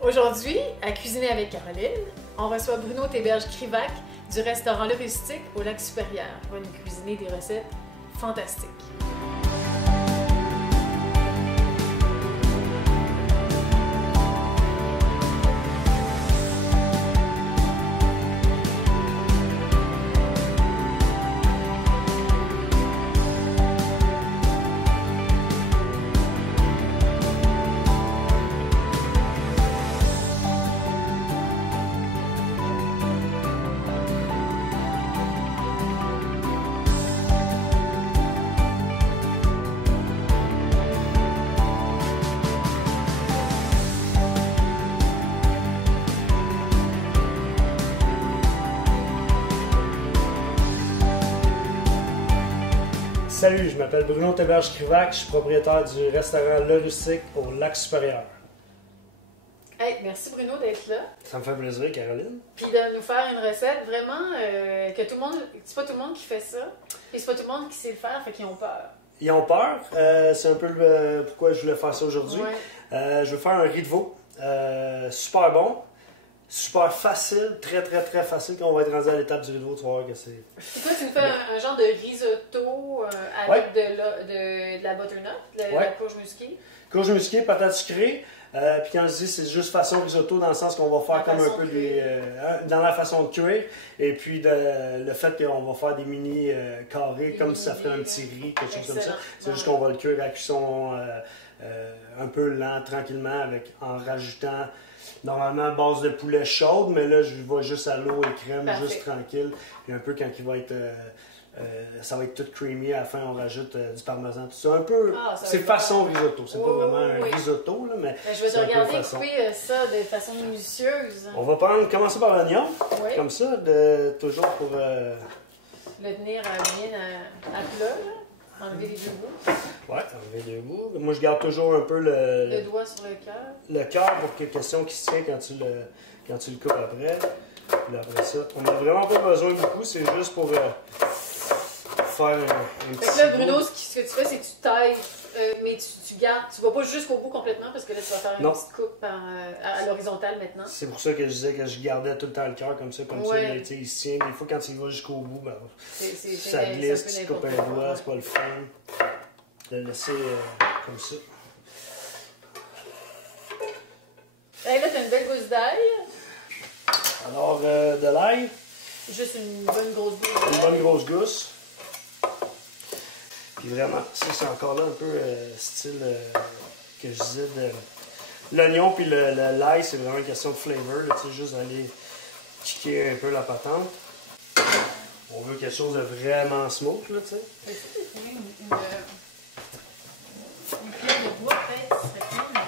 Aujourd'hui, à Cuisiner avec Caroline, on reçoit Bruno Théberge-Crivac du restaurant Le Rustique au Lac-Supérieur. Il va nous cuisiner des recettes fantastiques. Salut, je m'appelle Bruno Théberge-Crivac, je suis propriétaire du restaurant Le Rustique au Lac-Supérieur. Hey, merci Bruno d'être là. Ça me fait plaisir, Caroline. Puis de nous faire une recette vraiment que tout le monde, c'est pas tout le monde qui fait ça, et c'est pas tout le monde qui sait le faire, fait qu'ils ont peur. Ils ont peur, c'est un peu pourquoi je voulais faire ça aujourd'hui. Ouais. Je veux faire un riz de veau, super bon, super facile, très facile. Quand on va être rendu à l'étape du riz de veau, tu vas voir que c'est... Puis toi, tu nous fais un genre de risotto avec de la butternut, de la courge musquée. Courge musquée, patates sucrées. Puis quand je dis c'est juste façon risotto, dans le sens qu'on va faire comme un peu des... dans la façon de cuire. Et puis le fait qu'on va faire des mini carrés, comme si ça ferait un petit riz, quelque chose comme ça. C'est juste qu'on va le cuire à cuisson un peu lent, tranquillement, en rajoutant... Normalement, base de poulet chaude, mais là, je vais juste à l'eau et crème, juste tranquille. Puis un peu quand il va être... ça va être tout creamy. À la fin, on rajoute du parmesan, tout ça. Un peu... c'est façon risotto. C'est pas vraiment un risotto, là, mais je vais te regarder couper ça de façon minutieuse. On va commencer par l'oignon. Comme ça, toujours pour... le tenir bien à plat, là. Enlever les deux bouts. Ouais, enlever les deux bouts. Moi, je garde toujours un peu le doigt sur le cœur. Le cœur pour qu'il y ait question qui se tient quand tu le coupes après. Puis après ça, on n'a vraiment pas besoin de beaucoup, c'est juste pour faire un petit. Fait que là, Bruno, ce que tu fais, c'est que tu tailles, mais tu gardes, tu vas pas jusqu'au bout complètement parce que là, tu vas faire une petite coupe à l'horizontale maintenant. C'est pour ça que je disais que je gardais tout le temps le cœur comme ça, là, il se tient. Des fois, quand il va jusqu'au bout, ben, ça glisse, tu coupes un doigt, c'est pas le fun. De le laisser comme ça. Hey, là, tu as une belle gousse d'ail. Alors, de l'ail. Juste une bonne grosse gousse. Une bonne grosse gousse. Puis vraiment, ça, c'est encore là un peu style que je disais de l'oignon puis l'ail, c'est vraiment une question de flavor. Là, tu sais, juste aller kicker un peu la patente. On veut quelque chose de vraiment smoke, là, tu sais. Une pierre de bois, peut-être, ce serait cool.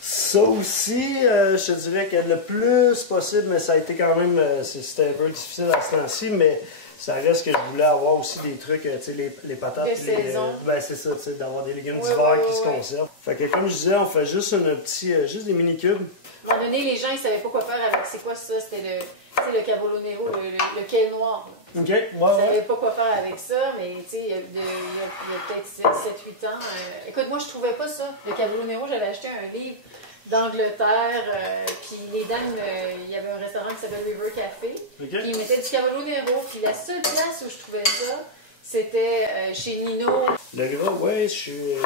Ça aussi, je te dirais que le plus possible, mais ça a été quand même, c'était un peu difficile à ce temps-ci, mais ça reste que je voulais avoir aussi des trucs, tu sais, les patates, ben c'est ça, tu sais, d'avoir des légumes d'hiver qui se conservent. Fait que comme je disais, on fait juste juste des mini cubes. À un moment donné, les gens, ils savaient pas quoi faire avec, c'est quoi ça, c'était le cavolo nero, le kale noir. Là. OK, Ils savaient pas quoi faire avec ça, mais tu sais, il y a peut-être 7-8 ans. Écoute, moi, je trouvais pas ça. Le cavolo nero, j'avais acheté un livre d'Angleterre, puis les dames, il y avait un restaurant qui s'appelle River Café, puis ils mettaient du cavolo nero, puis la seule place où je trouvais ça, c'était chez Nino. Le gras, ouais, je suis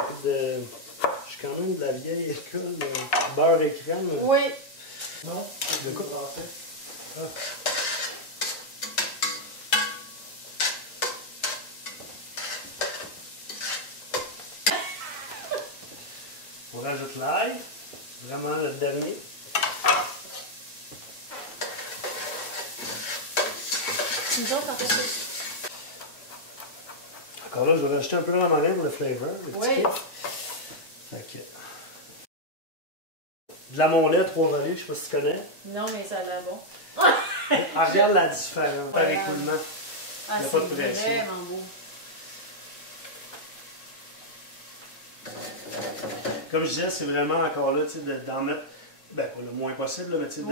quand même de la vieille école, beurre et crème. Oui. Non, le coup. On rajoute l'ail, vraiment le dernier. Encore là, je vais rajouter un peu de ramarin pour le flavor. Okay. De la Monlait, 3 volets, je sais pas si tu connais. Non, mais ça a l'air bon. Regarde la différence par écoulement. Il n'y a pas de pression. C'est vraiment beau. Comme je disais, c'est vraiment encore là, tu sais, d'en mettre, ben pas le moins possible, là, mais tu sais,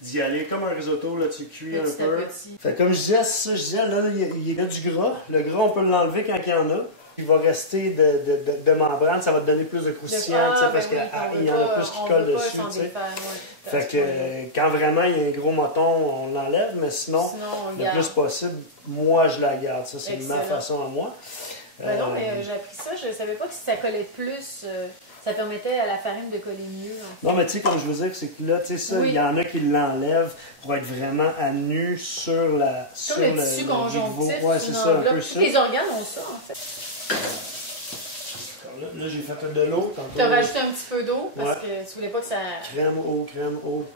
d'y aller comme un risotto, là, tu cuis un peu. Fait, comme je disais, c'est ça, je disais, là, il y a du gras. Le gras, on peut l'enlever quand il y en a. Il va rester de membrane, ça va te donner plus de croustillant, parce qu'il y en a plus qui collent dessus. Fait que quand vraiment il y a un gros moton, on l'enlève, mais sinon le plus possible, moi je la garde. Ça, c'est ma façon à moi. Ben non, mais j'ai appris ça, je ne savais pas que si ça collait plus, ça permettait à la farine de coller mieux. Non, mais tu sais, comme je veux dire, c'est que là, tu sais, ça, il y en a qui l'enlèvent pour être vraiment à nu sur la. Sur le tissu conjonctif. Ouais, c'est ça, un peu ça. Les organes ont ça, en fait. Là, j'ai fait de l'eau. Tu as rajouté un petit peu d'eau parce que tu voulais pas que ça. Crème, eau.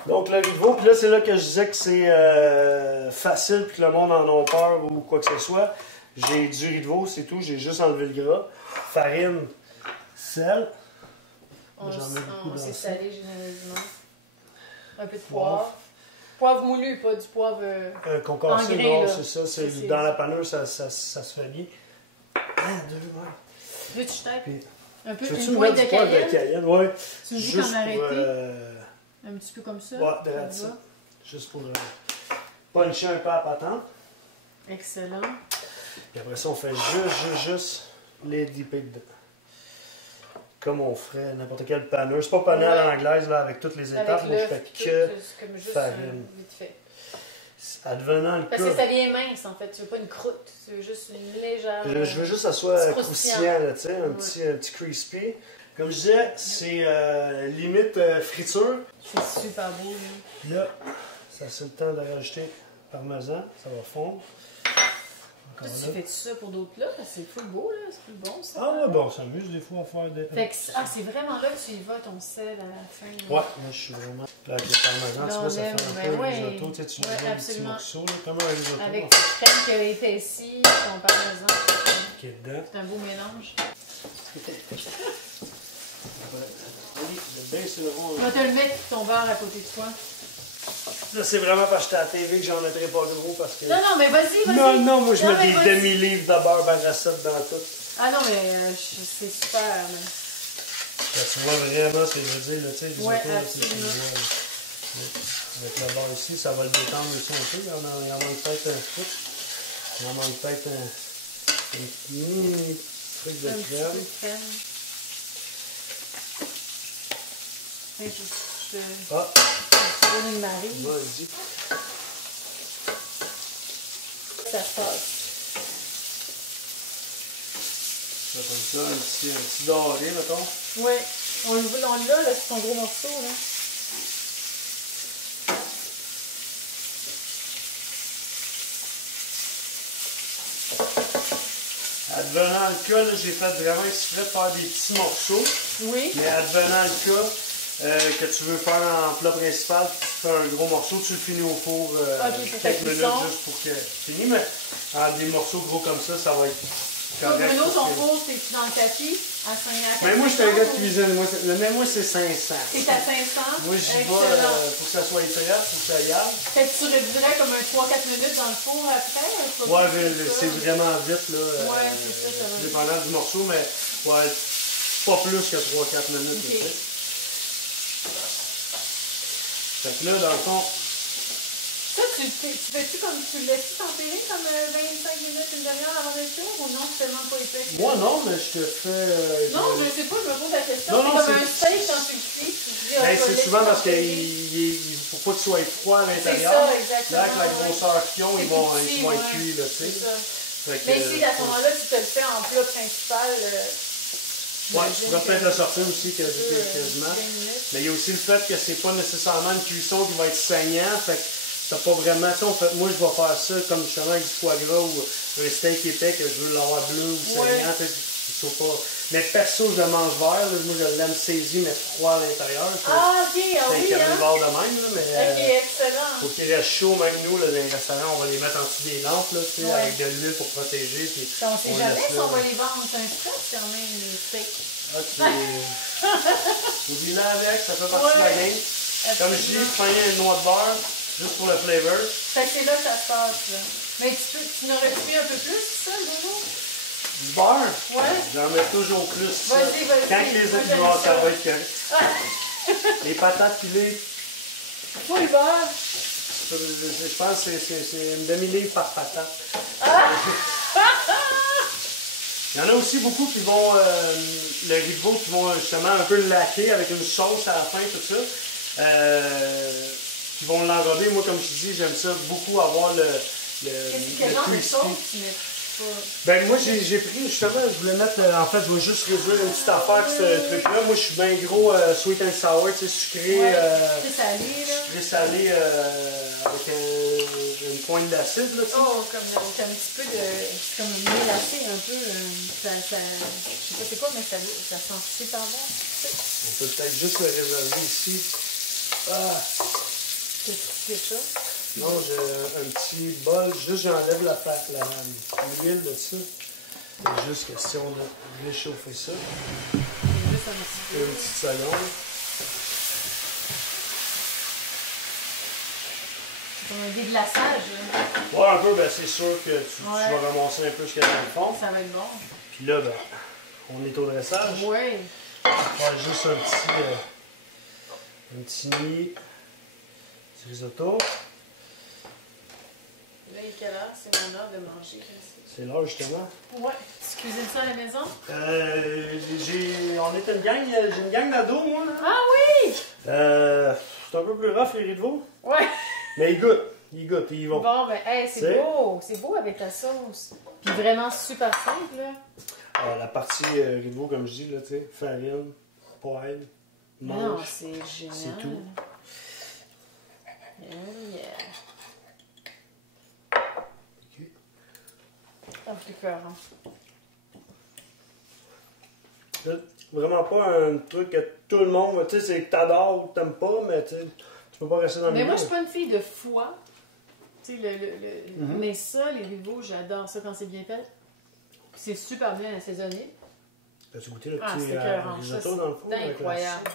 Donc, le riz de veau, puis là, c'est là que je disais que c'est facile puis que le monde en a peur ou quoi que ce soit. J'ai du riz de veau, c'est tout. J'ai juste enlevé le gras. Farine, sel. J'en mets beaucoup dans ça. C'est salé généreusement. Un peu de poivre. Poivre moulu, pas du poivre concassé, non, c'est ça. Dans la paneuse, ça se fait bien. Veux-tu que je t'aide? Un peu, une pointe de cayenne? Oui. Tu me dis qu'en arrêter? Un petit peu comme ça? Ouais, derrière ça. Juste pour puncher un peu à patente. Excellent. Et après ça, on fait juste les dipper dedans. Comme on ferait n'importe quelle paneuse. C'est pas panée à l'anglaise là, avec toutes les étapes. Moi, je fais que farine. Advenant le cas. Parce que ça vient mince en fait. Tu veux pas une croûte. Tu veux juste une légère. Je veux juste que ça soit croustillant, là, un petit crispy. Comme je disais, c'est limite friture. C'est super beau. Puis là, ça c'est le temps de rajouter parmesan. Ça va fondre. Toi, tu fais ça pour d'autres plats? Parce que c'est plus beau, là. C'est plus bon, ça. Ah ouais, bon, on s'amuse des fois à faire des... c'est vraiment là que tu y vas, ton sel, à la fin. Ouais, moi, je suis vraiment... Là, avec le parmesan, tu vois, ça fait un peu un risotto. Tu sais, tu mets des petits morceaux, là, comme un risotto. Avec cette crème qui a épaissi, ton parmesan. Qui est dedans. C'est un beau mélange. On va te le mettre, ton beurre, à côté de toi. Là, c'est vraiment parce que j'étais à la TV que j'en mettrai pas gros parce que... Non, mais vas-y. Non, moi, je mets des demi-livres de beurre ben recette dans tout. Ah non, mais c'est super. Mais... Là, tu vois vraiment ce que je veux dire, là, tu sais, ouais, absolument. Avec le beurre ici, ça va le détendre aussi un peu. Il en manque peut-être un truc. Il en manque peut-être un mini truc de crème. Une Marie. Vas-y. Ça se passe. Ça comme ça, un petit doré, mettons. Oui. On l'a, là, c'est ton gros morceau, là. Advenant le cas, j'ai fait vraiment exprès de faire des petits morceaux. Oui. Mais advenant le cas, que tu veux faire en plat principal, tu fais un gros morceau, tu le finis au four quelques minutes juste pour que c'est fini, mais en des morceaux gros comme ça va être correct. Bruno, ton four, c'est-tu dans le tapis? À 5 mais moi, je suis un gars de cuisine. Mais moi, c'est 500. C'est à 500? Moi, j'y vais pour que ça soit prêt, pour que ça garde. Fait que tu réduirais comme un 3-4 minutes dans le four après? Ouais, c'est vraiment vite, là. Ouais, c'est ça. Dépendant du morceau, mais ouais, pas plus que 3-4 minutes. Okay. Fait que là, dans le fond... Ça, tu fais-tu comme tu laisses tempérer comme 25 minutes, une demi-heure avant de le faire ou non, c'est tellement pas épais? Moi, non, mais je te fais... non, je sais pas, je me pose la question. C'est comme un steak quand tu le cuis. C'est souvent parce qu'il ne faut pas que tu sois froid à l'intérieur. C'est ça, exactement. Là, avec la grosseur qu'ils ont, ils vont être cuits, là, tu sais. Mais si, à ce moment-là, tu te le fais en plat principal... ouais, tu pourrais peut-être le sortir aussi quasiment. Mais il y a aussi le fait que c'est pas nécessairement une cuisson qui va être saignant. Fait que t'as pas vraiment. Moi, je vais faire ça comme justement avec du foie gras ou un steak épais que je veux l'avoir bleu ou saignant. Pas... Mais perso, je le mange vert. Là. Moi, je l'aime saisi, mais froid à l'intérieur. Ah, ok, oui. C'est un carnivore de même. Là, mais, ok, excellent. Faut qu'il reste chaud, même nous, là, dans les restaurants, on va les mettre en dessous des lampes là, avec de l'huile pour protéger. Puis on sait jamais si on va les vendre. C'est un stress quand même, les steaks. Oublie-la avec, ça fait partie de la game. Comme je dis, prenez une noix de beurre, juste pour le flavor. Fait que c'est là que ça se passe. Là. Mais tu n'aurais-tu mis un peu plus, ça, Bruno? Du beurre? Ouais. J'en mets toujours plus. Vas-y. Quand les épluchures, ça va être correct. Les patates pilées. Pas le beurre. Je pense que c'est une demi-livre par patate. Il y en a aussi beaucoup qui vont, le riz de veau, qui vont justement un peu le laquer avec une sauce à la fin, tout ça. Qui vont l'enrober. Moi, comme je dis, j'aime ça beaucoup avoir le quel genre de sauce tu mets? Ben moi j'ai pris justement, je voulais mettre, en fait je voulais juste réduire une petite affaire que ce truc-là. Moi je suis bien gros sweet and sour, tu sais, sucré. Ouais, sucré salé là. Sucré salé avec une pointe d'acide là, tu sais. Oh, comme un petit peu de. C'est comme mélacé un peu. Je sais pas c'est quoi, mais ça sent super bon. On peut peut-être juste le réserver ici. Ah! C'est ça? Non, j'ai un petit bol, juste j'enlève l'huile de ça. C'est juste question de réchauffer ça. Juste un Une petite seconde. C'est comme un déglaçage. Là. Ouais, un peu, ben c'est sûr que tu vas ramasser un peu ce qu'il y a dans le fond. Ça va être bon. Puis là, ben, on est au dressage. Oui. On va faire juste un petit nid de risotto. Là, il est quelle heure? C'est mon heure de manger. C'est l'heure justement. Ouais. Tu cuisines ça à la maison? On est une gang, j'ai une gang d'ados, moi. Là. Ah oui! C'est un peu plus rough les riz de veau. Ouais. Mais ils goûtent, puis ils vont. Bon, ben, hey, c'est beau avec la sauce. Puis vraiment super simple, là. La partie riz de veau, comme je dis, là, tu sais, farine, poêle, manche. Non, c'est génial. C'est tout. Yeah. Ok. Ça me fait peur, hein. Vraiment pas un truc que tout le monde, tu sais, c'est que t'adores ou t'aimes pas, mais tu peux pas rester dans le milieu. Mais moi, je suis pas une fille de foie. Tu sais, mais ça, les riz de veau, j'adore ça quand c'est bien fait. C'est super bien assaisonné. As-tu goûté le Ah, petit c'est écœurant. risotto dans le fond? C'est incroyable.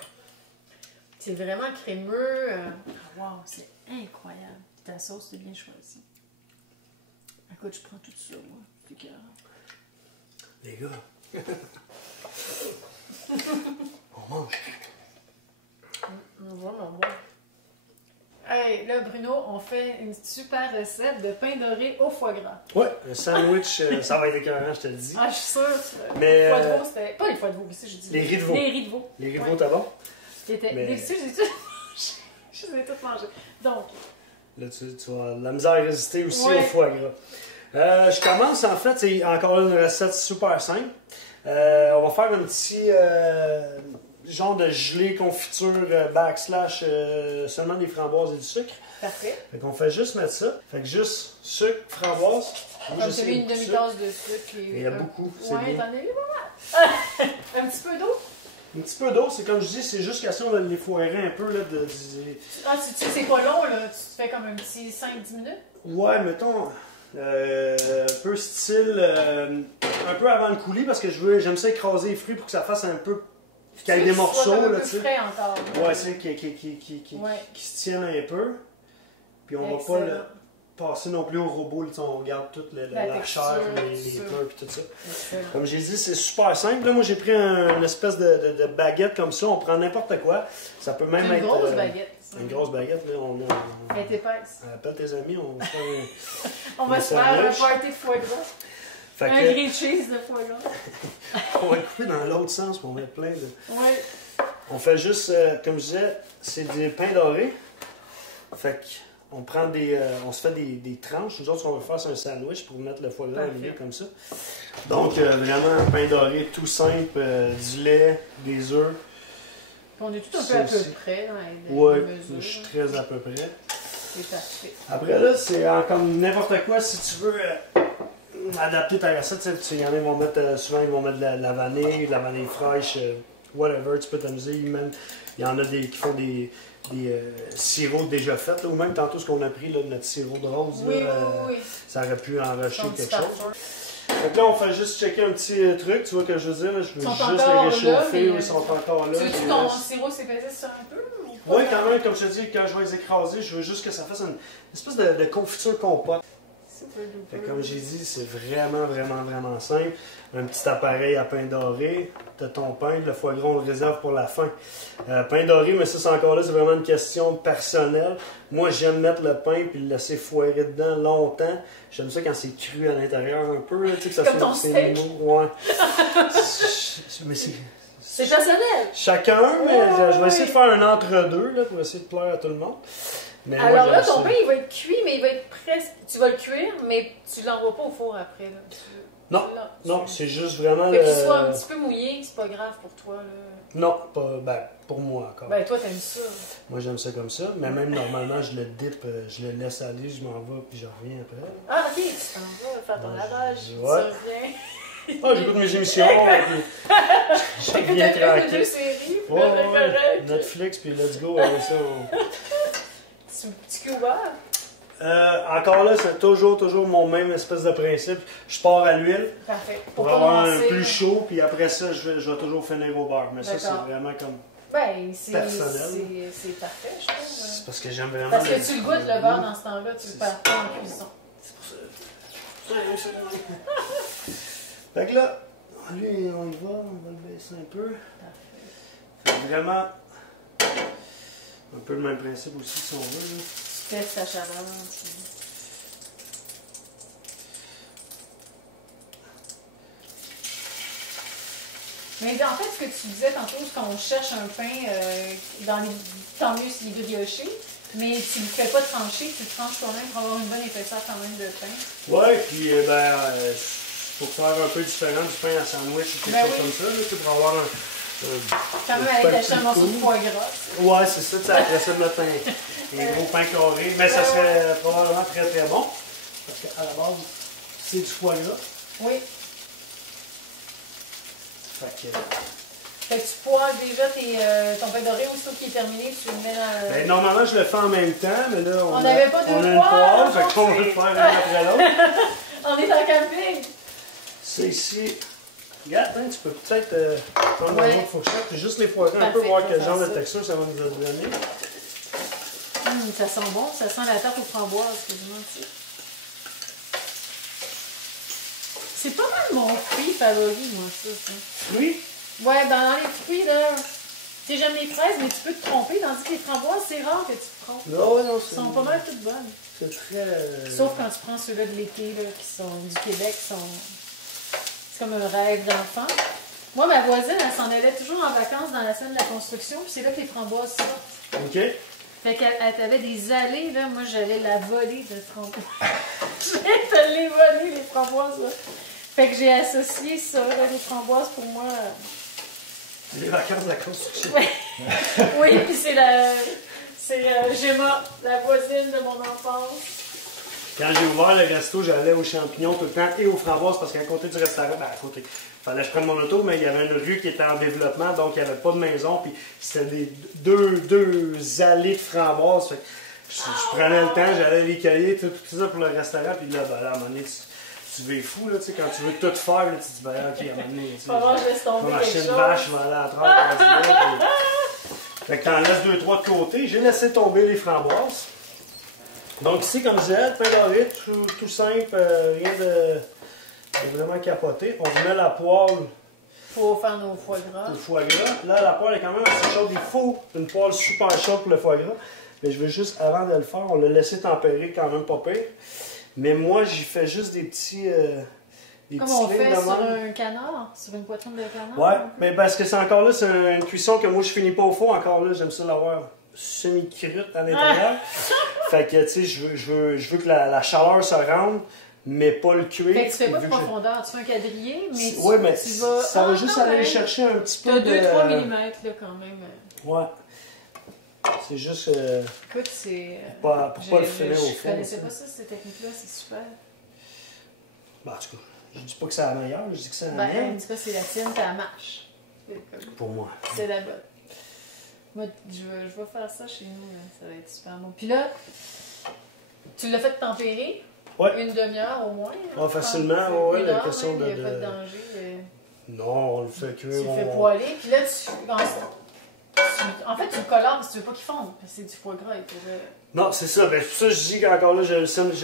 C'est vraiment crémeux. Wow, c'est incroyable. Ta sauce, c'est bien choisi. Écoute, je prends tout ça, moi. C'est écœurant. Les gars. On mange. Vraiment bon. Hey, là, Bruno, on fait une super recette de pain doré au foie gras. Ouais, un sandwich, ça va être écœurant, je te le dis. Ah, je suis sûre. Mais, les foie de veau, c'était. Pas les foie de veau, mais ça, je dis. Les riz de veau. Les riz de veau. Les riz de veau, t'as bon? C'était délicieux, j'ai tout mangé. Je les ai toutes mangées. Donc. Là, tu as la misère à résister aussi au foie gras. Je commence, en fait, c'est encore une recette super simple. On va faire un petit genre de gelée confiture backslash seulement des framboises et du sucre. Parfait. Fait qu'on fait juste mettre ça. Fait que juste sucre, framboise. Comme tu as mis une demi-tasse de sucre. Et il y a beaucoup, c'est ouais, bien. t'en as eu pas mal. Un petit peu d'eau. Un petit peu d'eau, c'est comme je dis, c'est juste question de les foirer un peu. Là, Ah, tu sais, c'est pas long, là. Tu te fais comme un petit 5-10 minutes. Ouais, mettons, un peu style, un peu avant le coulis, parce que j'aime ça écraser les fruits pour que ça fasse un peu, qu'il y ait des morceaux, là, tu sais. frais encore. Ouais, c'est qui se tiennent un peu. Puis on va pas le passer non plus au robot, là, on regarde toute la chair, les pleurs et tout ça. Excellent. Comme j'ai dit, c'est super simple. Là, moi, j'ai pris une espèce de baguette comme ça. On prend n'importe quoi. Ça peut même être... Une grosse baguette. Une grosse baguette, là. Elle est épaisse. Appelle tes amis, on va faire on va se faire un party de foie gras. Fait un grilled cheese de foie gras. On va le couper dans l'autre sens pour mettre plein de... Ouais. On fait juste, comme je disais, c'est des pains dorés. Fait qu'on prend on se fait des tranches. Nous autres, ce qu'on va faire, c'est un sandwich pour mettre le foie gras au milieu comme ça. Donc, vraiment, un pain doré tout simple, du lait, des œufs. On est tout un peu à peu près dans les mesures. Je suis très à peu près. C'est parfait. Après là, c'est comme n'importe quoi, si tu veux adapter ta recette, il y en a qui vont mettre, souvent ils vont mettre de la vanille fraîche, whatever, tu peux t'amuser. Il y en a qui font des sirops déjà faits, là, ou même tantôt ce qu'on a pris, là, notre sirop de rose, oui, là, oui. Ça aurait pu enrichir quelque chose. Donc là, on fait juste checker un petit truc, tu vois que je veux dire, là, je veux juste les réchauffer, ils sont encore là. Tu veux que ton sirop s'épaississe sur un peu? Oui, quand même, comme je te dis, quand je vais les écraser, je veux juste que ça fasse une espèce de confiture compote. C'est Super Fait duper. que comme j'ai dit, c'est vraiment, vraiment, vraiment simple. Un petit appareil à pain doré, t'as ton pain, le foie gras on le réserve pour la fin. Pain doré, mais ça c'est encore là, c'est vraiment une question personnelle. Moi j'aime mettre le pain puis le laisser foirer dedans longtemps. J'aime ça quand c'est cru à l'intérieur un peu, là, tu sais que ça Comme fait ton steak. Ouais. Mais C'est personnel. chacun, mais je vais essayer de faire un entre-deux là, pour essayer de plaire à tout le monde. Mais moi, Alors là, j'aime ton ça. pain, il va être cuit, mais il va être presque. Tu vas le cuire, mais tu l'envoies pas au four après. Là. Non, non, c'est juste vraiment Fait qu'il soit un petit peu mouillé, c'est pas grave pour toi. Là. Non, pas, ben, pour moi encore. Ben, toi, t'aimes ça. Moi, j'aime ça comme ça, mais même normalement, je le dip, je le laisse aller, je m'en vais, puis je reviens après. Ah, ok, tu t'en vas faire ton lavage, tu ouais. reviens. Ah, j'écoute mes émissions, puis je reviens T'as vu deux tranquille. séries, puis Ouais, là, c'est ouais, correct. Netflix, puis let's go avec ça. Petit cul ouvert. Encore là, c'est toujours mon même espèce de principe. Je pars à l'huile Parfait. pour pas avoir un lancer. plus chaud, puis après ça, je vais toujours finir au beurre. Mais ça, c'est D'accord. vraiment comme. Ben, personnel. c'est parfait, je trouve. C'est parce que j'aime vraiment. Parce que tu le goûtes, le beurre, dans ce temps-là, tu le perds pas en cuisson. C'est pour ça. Fait que là, lui, on y va, on va le baisser un peu. Fait que vraiment, un peu le même principe aussi, si on veut. Là. Tu testes ta chaleur. Mais en fait, ce que tu disais tantôt, c'est qu'on cherche un pain, tant mieux s'il est brioché, mais tu ne le fais pas trancher, tu le tranches toi-même pour avoir une bonne épaisseur quand même de pain. Ouais, puis pour faire un peu différent du pain à sandwich ou quelque chose comme ça, là, pour avoir quand même aller t'acheter un morceau de foie gras. Ouais, c'est ça, tu sais, après ça, de mettre un gros pain carré. Mais ça serait probablement très très bon. Parce qu'à la base, c'est du foie gras. Oui. Fait que, tu poires déjà ton pain doré aussitôt qu'il est terminé, tu le mets dans. Ben, normalement, je le fais en même temps, mais là, on n'avait pas on a deux une poêle, poêles, fait qu'on va le faire l'un après l'autre. On est en camping. C'est ici. Regarde, hein, tu peux peut-être prendre Ouais. une autre fourchette, puis juste les foirer un peu, Parfait, voir on va quel faire genre de ça. texture ça va nous donner. Ça sent bon, ça sent la tarte aux framboises, quasiment, tu sais. C'est pas mal mon fruit favori, moi, ça. Oui? Ouais, ben dans les fruits, là, tu sais, j'aime les fraises, mais tu peux te tromper, tandis que les framboises, c'est rare que tu te trompes. Non, non, Elles sont pas mal toutes bonnes. C'est très. Sauf quand tu prends ceux-là de l'été, là, qui sont du Québec, c'est comme un rêve d'enfant. Moi, ma voisine, elle s'en allait toujours en vacances dans la scène de la construction, puis c'est là que les framboises sortent. OK. Fait qu'elle avait des allées, là, moi j'allais la voler de framboises. Je les voler, les framboises, là. Fait que j'ai associé ça, là, les framboises, pour moi. Les vacances de la construction. Oui, puis c'est Gemma, la voisine de mon enfance. Quand j'ai ouvert le resto, j'allais aux champignons tout le temps et aux framboises parce qu'à côté du restaurant, ben à côté, fallait que je prenne mon auto, mais il y avait une rue qui était en développement, donc il n'y avait pas de maison, puis c'était deux allées de framboises. Fait que je prenais le temps, j'allais les cueillir, tout ça pour le restaurant, puis là, ben, là à un moment donné, tu veux fou, là, tu sais, quand tu veux tout faire, là, tu te dis, ben ok, à un moment donné, tu sais, Je laisse tomber je vais m'acheter quelque une chose. vache, je vais aller à la trappe. Fait que t'en laisses 2-3 de côté. J'ai laissé tomber les framboises. Donc ici, comme je disais, pain doré, tout simple, rien de vraiment capoté. On remet la poêle Pour faire nos foie gras. pour le foie gras. Là, la poêle est quand même assez chaude. Il faut une poêle super chaude pour le foie gras. Mais je veux juste, avant de le faire, on l'a laissé tempérer quand même pas pire. Mais moi, j'y fais juste des petits... Comme on fait lignes de sur même. un canard, sur une poitrine de canard. Ouais, mais parce que c'est encore là, c'est une cuisson que moi je finis pas au four. Encore là, j'aime ça l'avoir semi-crute à l'intérieur. Fait que, tu sais, je veux que la chaleur se rende, mais pas le cuire. Fait que tu fais pas de Vu que profondeur, tu fais un quadrillé, mais ouais, mais tu vas... ça va juste aller chercher un petit peu de... de... 2-3 mm là, quand même. Ouais. C'est juste Écoute, c'est... pour pas le finir au Je four. connaissais pas ça, cette technique-là, c'est super. Ben, en tout cas, je dis pas que c'est la meilleure, je dis que c'est la Ben, mienne. en tout cas, c'est la tienne, t'as marche. Pour moi. C'est la bonne. Moi, je vais faire ça chez nous, là. Ça va être super bon. Puis là, tu l'as fait tempérer? Ouais. Une demi-heure au moins? Ouais, facilement, ouais, Une la heure, question même, il n'y a de- pas de danger. Non, on le fait Tu cuire. le fais poêler, puis là, tu En fait, tu le colores parce que tu veux pas qu'il fonde. C'est du foie gras, il pourrait... Non, c'est ça. Ben, c'est pour ça que je dis qu'encore là,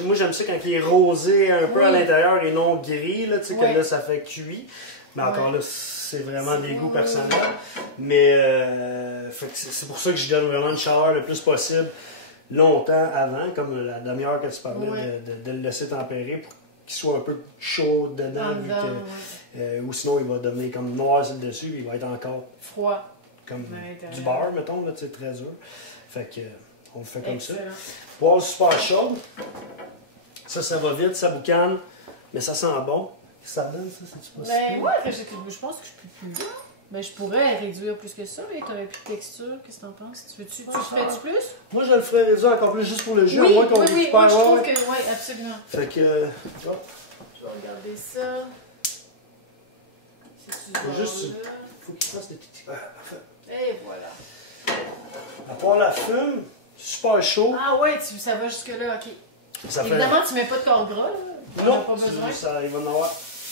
moi j'aime ça quand il est rosé un peu à l'intérieur et non gris, là, tu sais, que là ça fait cuit. Mais encore là, c'est vraiment des goûts personnels. Mais c'est pour ça que je donne vraiment une chaleur le plus possible longtemps avant, comme la demi-heure que tu parlais, de le laisser tempérer pour qu'il soit un peu chaud dedans, ou sinon il va devenir comme noir sur le dessus et il va être encore froid. Comme du beurre, mettons, là, très dur. Fait que on le fait comme ça. Excellent. Poêle super chaude. Ça va vite, ça boucane, mais ça sent bon. Ça donne, ça, c'est-tu possible? Ben ouais, je pense que je peux plus. Ben je pourrais réduire plus que ça, mais t'aurais plus de texture. Qu'est-ce que t'en penses? Tu ferais-tu plus? Moi, je le ferais réduire encore plus juste pour le jus, oui, à moins qu'on récupère. Moi, je trouve que oui, absolument. Fait que... Je vais regarder ça. C'est juste... Faut qu'il fasse des petits... Parfait. Et voilà. À part la fume, super chaud. Ah ouais, ça va jusque-là, ok. Ça évidemment, tu mets pas de corps gras, là. Non, pas besoin. Ça, il va en avoir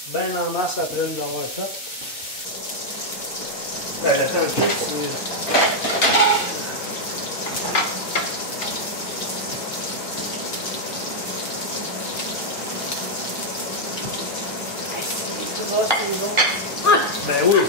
bien en masse après de l'avoir fait. Ben, le temps c'est... C'est bon. Ben oui.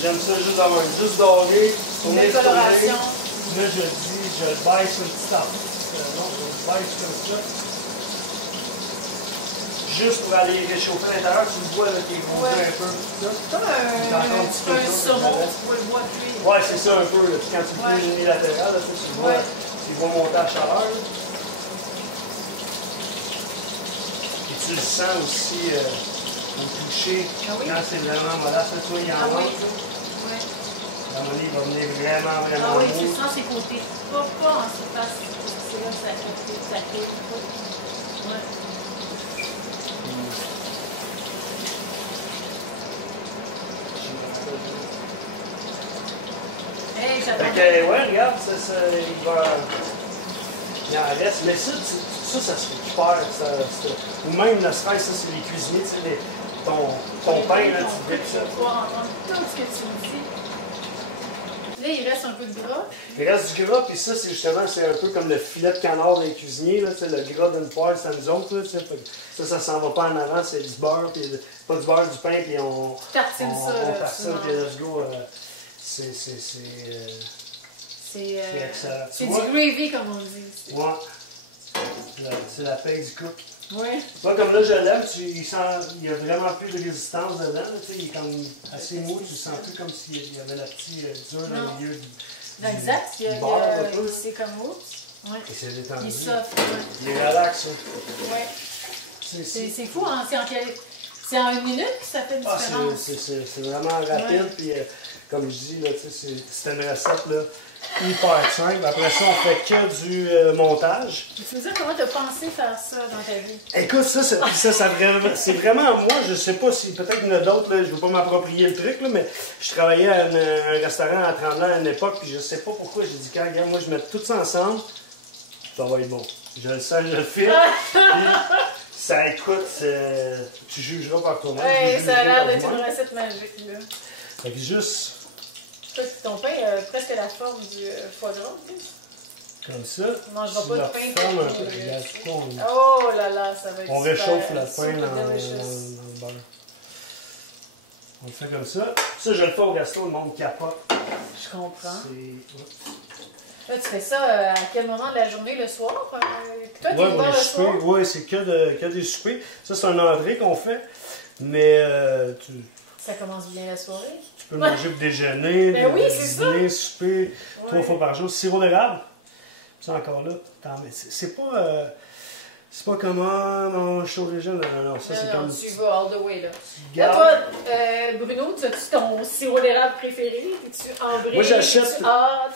J'aime ça juste avoir juste doré, tourner, coloration. Là, je le baisse sur le petit arbre. Non, je le baisse comme ça. Juste pour aller réchauffer l'intérieur, tu le vois là, qui est gonflé un peu. Comme un saumon, tu vois le bois cuire. Ouais, c'est ça un peu. Là. Quand tu le fais unilatéral, là, tu vois monter à chaleur. Là. Et tu le sens aussi au toucher, quand c'est vraiment mollasse. Tu vois, il y en a. La monnaie va venir vraiment Ah oui, mou. tu sens ses côtés. Pas en surface. C'est là que ça fait. Ouais. Hey, fait que, ouais, regarde, il en reste. Mais ça se récupère. Ou même le stress, ça, c'est les cuisiniers, tu sais, ton pain, là, tu dis ça. Tu vas pouvoir entendre tout ce que tu me dis. Là, il reste un peu de gras. Il reste du gras, puis ça, c'est justement, c'est un peu comme le filet de canard des cuisiniers, là, le gras d'une poêle, c'est à nous autres, là, ça s'en va pas en avant, c'est du beurre, puis pas du beurre, du pain, puis on tartine ça, on tartine, puis let's go. C'est excellent. C'est du gravy, comme on dit. Ouais. C'est la paix du cook. Oui. Moi, comme là, je l'aime, il n'y a vraiment plus de résistance dedans. Là, il est comme assez mou, tu sens plus comme s'il y avait la petite dur dans le milieu du exact, c'est comme oups. Ouais. Et c'est détendu. Il est soft. Il est relax. Ouais. C'est fou, hein? C'est en 1 minute que ça fait une différence. C'est vraiment rapide. Puis, comme je dis, c'est une recette là, hyper simple. Après ça, on fait que du montage. Tu veux dire comment tu as pensé faire ça dans ta vie? Écoute, c'est vraiment moi. Je sais pas si peut-être il y en a d'autres, je ne veux pas m'approprier le truc, là, mais je travaillais à un restaurant à Tremblant à une époque, puis je sais pas pourquoi. J'ai dit, quand regarde, moi je mets tout ça ensemble, ça va être bon. Je le sens, je le file. Ça écoute, tu jugeras par toi-même. Oui, ça a l'air d'être une recette magique. Là. Fait que juste. Ton pain a presque la forme du foie gras. Comme ça. Tu ne mangeras pas de pain. Oh là là, ça va être on réchauffe le pain dans le beurre. On le fait comme ça. Ça, je le fais au resto, le monde capote. Je comprends. Là, tu fais ça à quel moment de la journée, le soir? Toi, tu es le soir? Oui, c'est que des soupers. Ça, c'est un entrée qu'on fait. Mais ça commence bien la soirée. Tu peux manger pour déjeuner, dîner, souper, 3 fois par jour. Sirop d'érable. C'est encore là. C'est pas comme non, chaud régime. Non, ça c'est comme. Tu vas all the way là. Là, toi, Bruno, as-tu ton sirop d'érable préféré? Es-tu ambré? Moi j'achète. Ça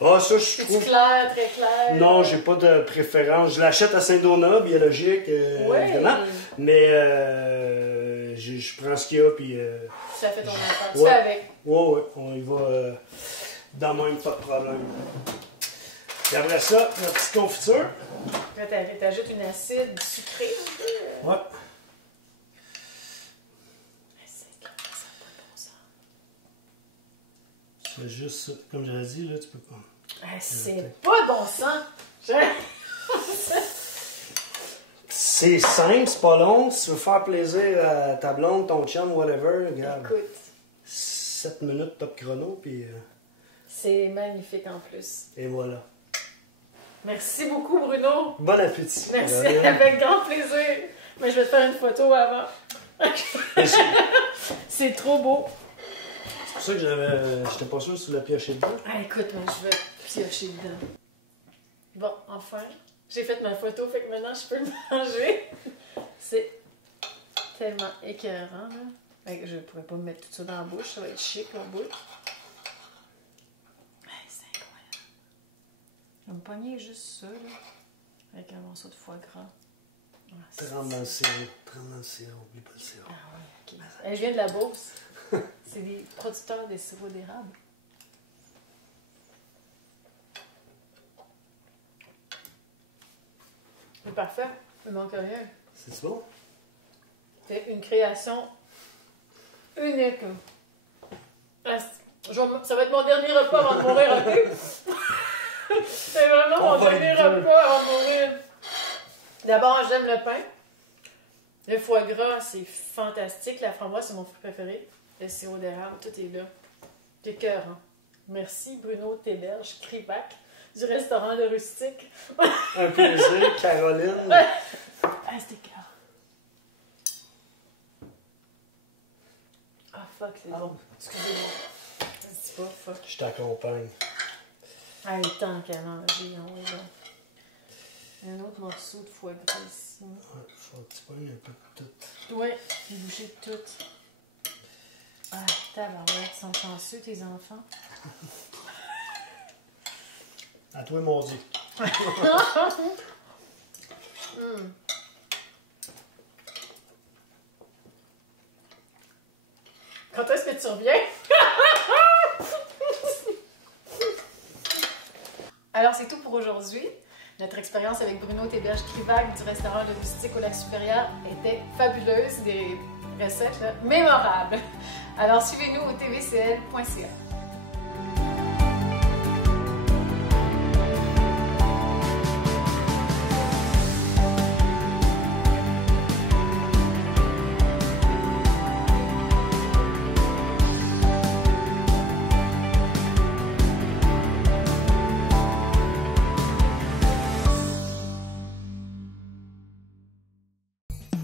je trouve. Clair, très clair? Non, j'ai pas de préférence. Je l'achète à Saint-Donat, biologique, évidemment. Mais je prends ce qu'il y a puis. Ça fait ton affaire. Tu fais avec? Ouais, on y va. Dans même, pas de problème. Et après ça, notre petite confiture. Là, t'ajoutes une acide sucrée. Ouais. C'est juste ça. Comme j'avais dit, là, tu peux pas. C'est pas bon sang! C'est simple, c'est pas long. Si tu veux faire plaisir à ta blonde, ton chum, whatever, regarde. Écoute. 7 minutes top chrono, puis... C'est magnifique en plus. Et voilà. Merci beaucoup, Bruno. Bon appétit. Merci, avec grand plaisir. Mais je vais te faire une photo avant. C'est trop beau. C'est pour ça que j'étais pas sûr si tu l'as pioché dedans. Ah, écoute, moi, je vais piocher dedans. Bon, enfin, j'ai fait ma photo, fait que maintenant, je peux le manger. C'est tellement écœurant, là. Je pourrais pas me mettre tout ça dans la bouche, ça va être chic au bout. C'est incroyable. Je vais me pogner juste ça, là, avec un morceau de foie gras. Trempe dans le sirop. Trempe dans le sirop. Oublie pas le sirop. Ah oui, ok. Elle vient de la Beauce. C'est des producteurs de sirop d'érable. C'est parfait. Il ne manque rien. C'est bon? C'est une création unique. Ça va être mon dernier repas avant de mourir, ok? C'est vraiment mon dernier repas avant de mourir. D'abord, j'aime le pain. Le foie gras, c'est fantastique. La framboise, c'est mon fruit préféré. Le sirop d'érable, tout est là. C'est écœurant. Merci Bruno Théberge Krivac du restaurant Le Rustique. Un plaisir, Caroline. Ah, c'était écœurant. Ah, fuck, c'est bon. Excusez-moi. C'est pas fuck. Je t'accompagne. Ah, le temps qu'à manger, on est là. Un autre morceau de foie gras ici. Ouais, faut que tu pognes un peu de tout. Ouais, j'ai bouché de tout. Ah, tabarouette, ils sont chanceux, tes enfants. À toi, mardi. Quand est-ce que tu reviens? Alors, c'est tout pour aujourd'hui. Notre expérience avec Bruno Théberge-Krivac du restaurant Le Rustique au Lac-Supérieur était fabuleuse, des recettes là, mémorables. Alors, suivez-nous au tvcl.ca.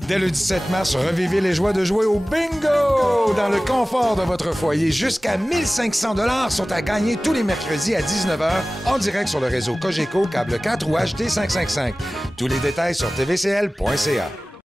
Dès le 17 mars, revivez les joies de jouer au bingo dans le confort de votre foyer. Jusqu'à 1500 $ sont à gagner tous les mercredis à 19h en direct sur le réseau Cogeco, Câble 4 ou HD 555. Tous les détails sur tvcl.ca.